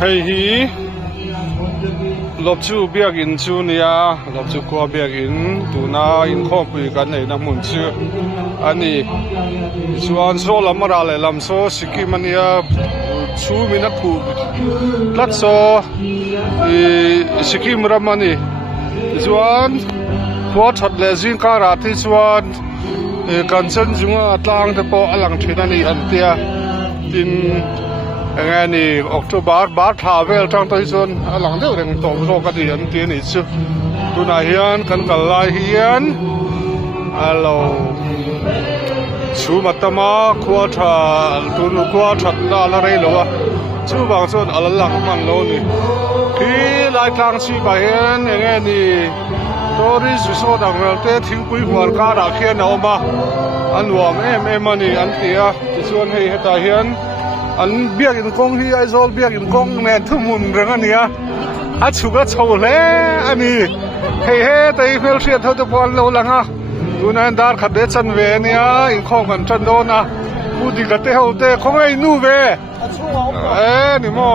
ให้ฮีลบชูเบียกินชูเนียลบชูกัวเบียกินตูน่าอินข้อปุยกันในน้ำมันชื่ออันนี้ส่วนโซลมาราเลลำโซสิกิมันเนียชูมินักผูลัดโซสิกิมรามันนี่ส่วนหัวชัดเลจิงการาที่ส่วนกันเส้นจุงอัตลังเทปอลังที่นั่นนี่อันเตียดินงานนี้ออกตัวบาร์ทาเวลจังตัวส่วนหลังเดียวเรื่องตัวโลกดีอันที่นี่ชื่อตัวนายเฮียนกันกันลายเฮียนฮัลโหลชูมัตตมาขวดตัวลูกขวดน่าละเรลวะชูบางส่วนอัลลังมันโลนี่ที่ลายทางชีบะเฮียนงานนี้ตัวที่สุดโซดังเวลเตทิ้งปุยหัวการาเขียนเอามาอันวอมมันนี่อันเตียที่ส่วนให้ตาเฮียนอันเบียกินกงที่ไอโซลเบียกินกงแม่ทุ่มมุนเรื่องอันเนี้ยอัดชุกอัดโชว์เลยอันนี้เฮ้แต่อีเฟลเชียนเท่าจะพอเราละฮะดูนั่นดาร์ขัดเดชันเวเนี่ยอินข้องกันจันโดนะพูดดีกันเตะเอาเตะของไอ้นู่เวนี่โม่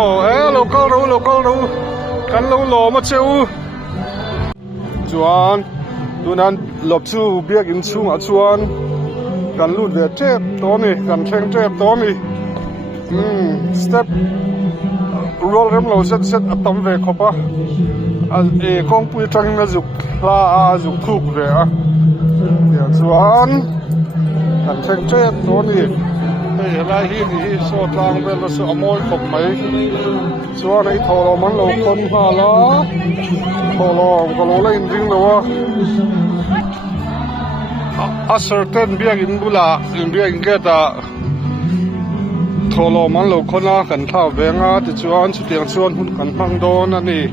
เราก็รู้กันเราหล่อมาเชียวจวนดูนั่นหลบชูเบียกินชูอัดชวนกันลูดเวเจ็บตัวนี้กันแข่งเจ็บตัวนี้step roll rem lo set atam ve khopa kong pui tang na juk la juk thuk ve a ya chuan kan theng che to ni la hi ni so tlang ve lo so amoi khop mai chuan ai tholo man lo kon ha la tholo ko lo la in ring lo a certain biak in bula in biak in getaทอลมันเราคนละกันท่าเวงอาที่ชวนชุดเตียงชวนหุ่นกันพังโดนนั่นนี่